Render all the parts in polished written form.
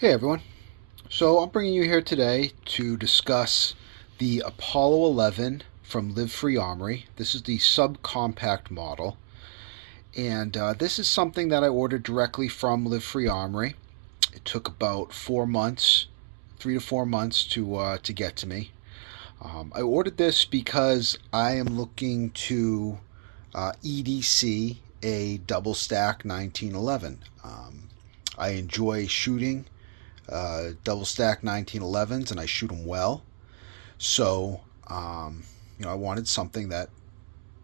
Hey everyone. So I'm bringing you here today to discuss the Apollo 11 from Live Free Armory. This is the subcompact model, and this is something that I ordered directly from Live Free Armory. It took about 4 months, 3 to 4 months to get to me. I ordered this because I am looking to EDC a double stack 1911. I enjoy shooting double stack 1911s, and I shoot them well. So, I wanted something that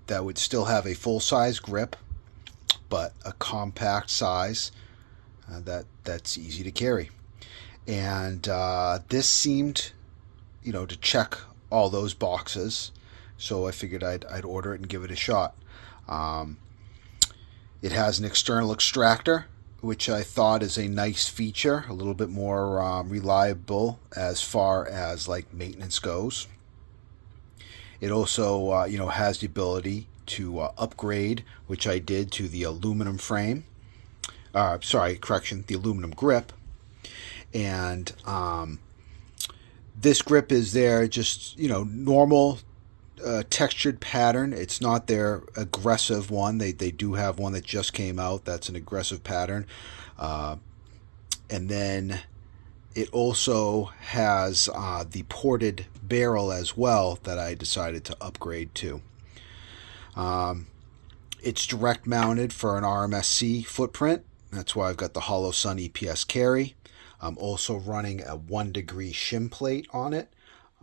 would still have a full size grip, but a compact size that's easy to carry. And this seemed, to check all those boxes. So I figured I'd order it and give it a shot. Um, it has an external extractor, which I thought is a nice feature, a little bit more reliable as far as like maintenance goes. It also, has the ability to upgrade, which I did to the aluminum frame. Sorry, correction, the aluminum grip. And this grip is there, just normal textured pattern. It's not their aggressive one. They do have one that just came out. That's an aggressive pattern. Uh, and then it also has the ported barrel as well that I decided to upgrade to. Um, it's direct mounted for an RMSC footprint. That's why I've got the Hollow Sun EPS carry. I'm also running a 1 degree shim plate on it.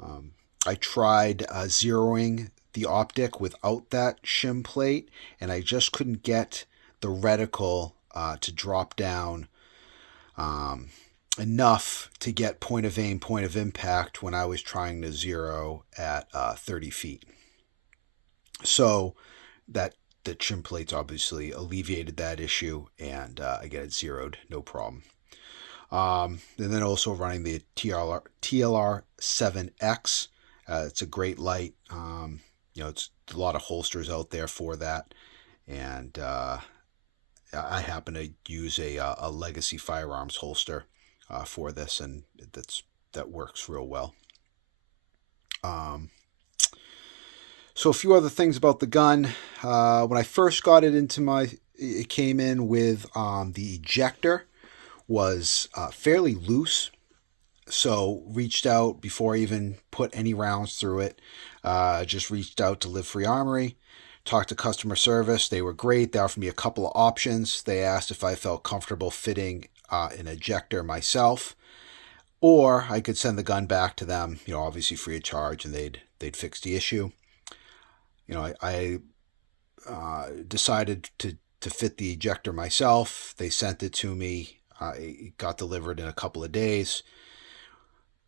Um, I tried zeroing the optic without that shim plate, and I just couldn't get the reticle to drop down enough to get point of aim, point of impact when I was trying to zero at 30 feet. So that the trim plates obviously alleviated that issue, and I get it zeroed, no problem. And then also running the TLR 7X. It's a great light. It's a lot of holsters out there for that, and I happen to use a Legacy Firearms holster for this, and that works real well. So a few other things about the gun. When I first got it it came in with the ejector was fairly loose. So reached out before I even put any rounds through it. Just reached out to Live Free Armory, talked to customer service. They were great. They offered me a couple of options. They asked if I felt comfortable fitting an ejector myself, or I could send the gun back to them, obviously free of charge, and they'd fix the issue. I decided to fit the ejector myself. They sent it to me. It got delivered in a couple of days.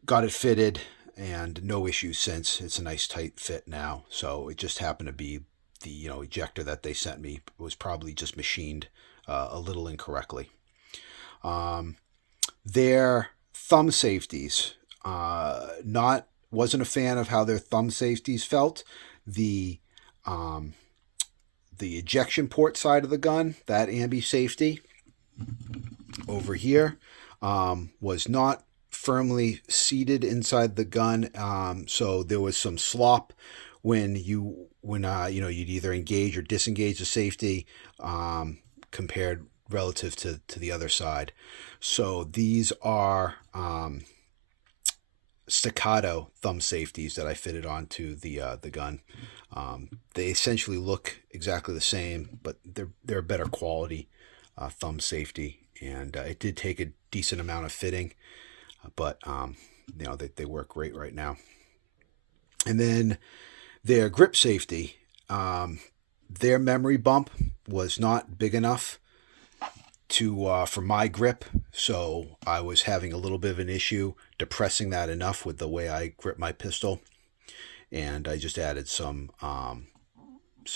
Got it fitted, and no issues since. It's a nice tight fit now. So it just happened to be the ejector that they sent me was probably just machined a little incorrectly. Their thumb safeties, wasn't a fan of how their thumb safeties felt. The the ejection port side of the gun, that ambi safety over here, was not firmly seated inside the gun, so there was some slop when you'd either engage or disengage the safety, compared relative to the other side. So these are staccato thumb safeties that I fitted onto the gun. They essentially look exactly the same, but they're a better quality thumb safety, and it did take a decent amount of fitting, but they work great right now. And then their grip safety, their memory bump was not big enough for my grip, so I was having a little bit of an issue depressing that enough with the way I grip my pistol, and I just added some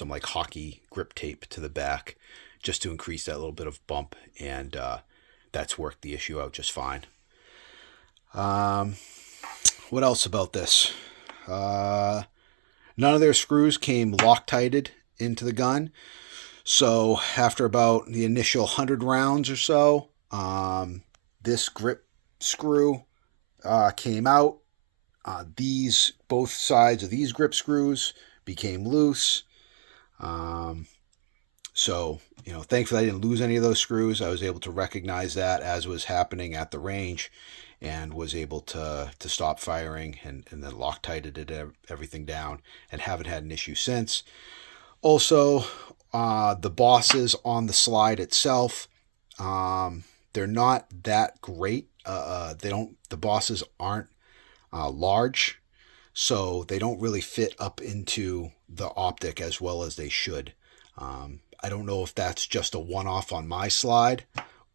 like hockey grip tape to the back just to increase that little bit of bump, and that's worked the issue out just fine. What else about this? None of their screws came Loctited into the gun. So after about the initial 100 rounds or so, this grip screw came out. These both sides of these grip screws became loose. So, thankfully I didn't lose any of those screws. I was able to recognize that as was happening at the range and was able to stop firing and then Loctited it, everything down, and haven't had an issue since. Also, the bosses on the slide itself, they're not that great. The bosses aren't large, so they don't really fit up into the optic as well as they should. I don't know if that's just a one-off on my slide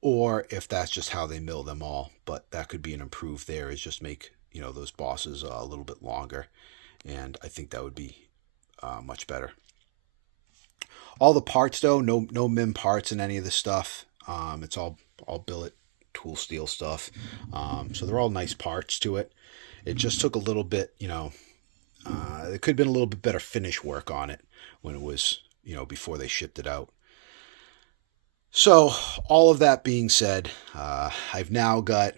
or if that's just how they mill them all, but that could be an improve there, is just make those bosses a little bit longer, and I think that would be much better. All the parts though, no MIM parts in any of this stuff. It's all billet tool steel stuff, so they're all nice parts to it. It just took a little bit, there could have been a little bit better finish work on it when it was, before they shipped it out. So all of that being said, I've now got,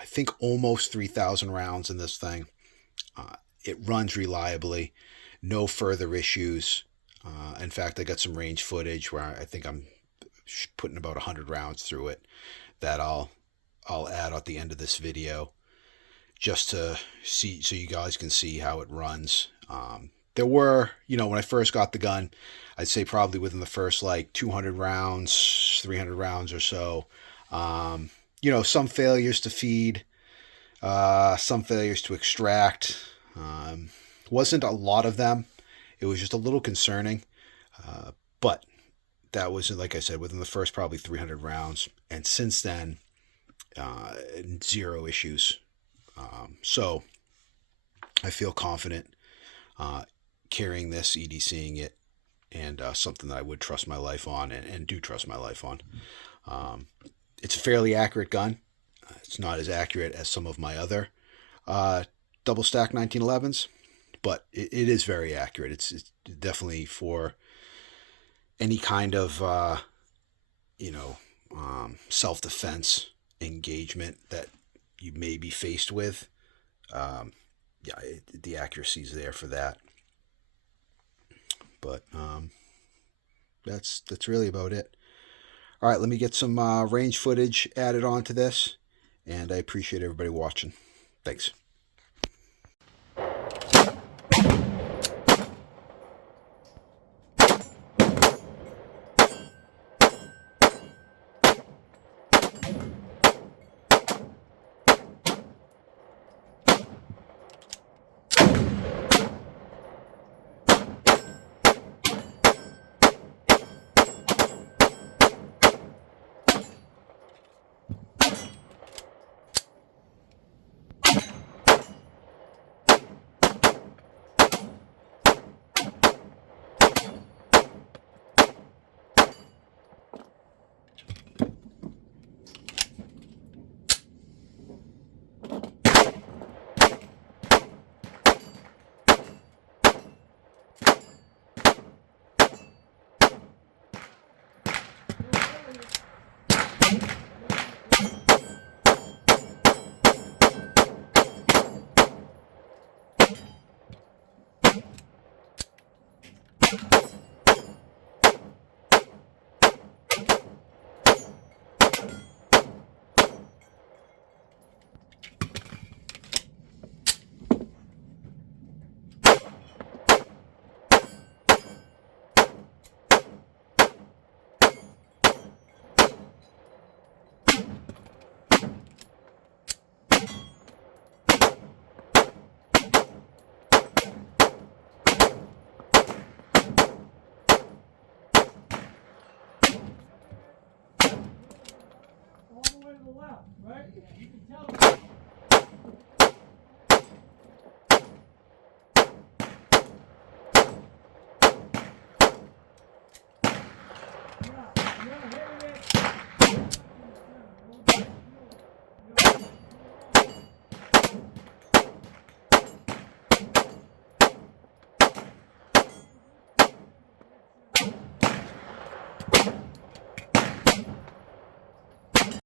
I think, almost 3,000 rounds in this thing. It runs reliably, no further issues. In fact, I got some range footage where I think I'm putting about 100 rounds through it that I'll add at the end of this video, just to see, so you guys can see how it runs. There were, when I first got the gun, I'd say probably within the first 200 rounds, 300 rounds or so, some failures to feed, some failures to extract. Wasn't a lot of them. It was just a little concerning, but that was, like I said, within the first probably 300 rounds, and since then, zero issues. So I feel confident carrying this, EDCing it, and something that I would trust my life on, and do trust my life on. It's a fairly accurate gun. It's not as accurate as some of my other double stack 1911s, but it is very accurate. It's definitely for any kind of self-defense engagement that you may be faced with. The accuracy is there for that. But that's really about it. All right, let me get some range footage added onto this, and I appreciate everybody watching. Thanks. All the way to the left, right? You can tell.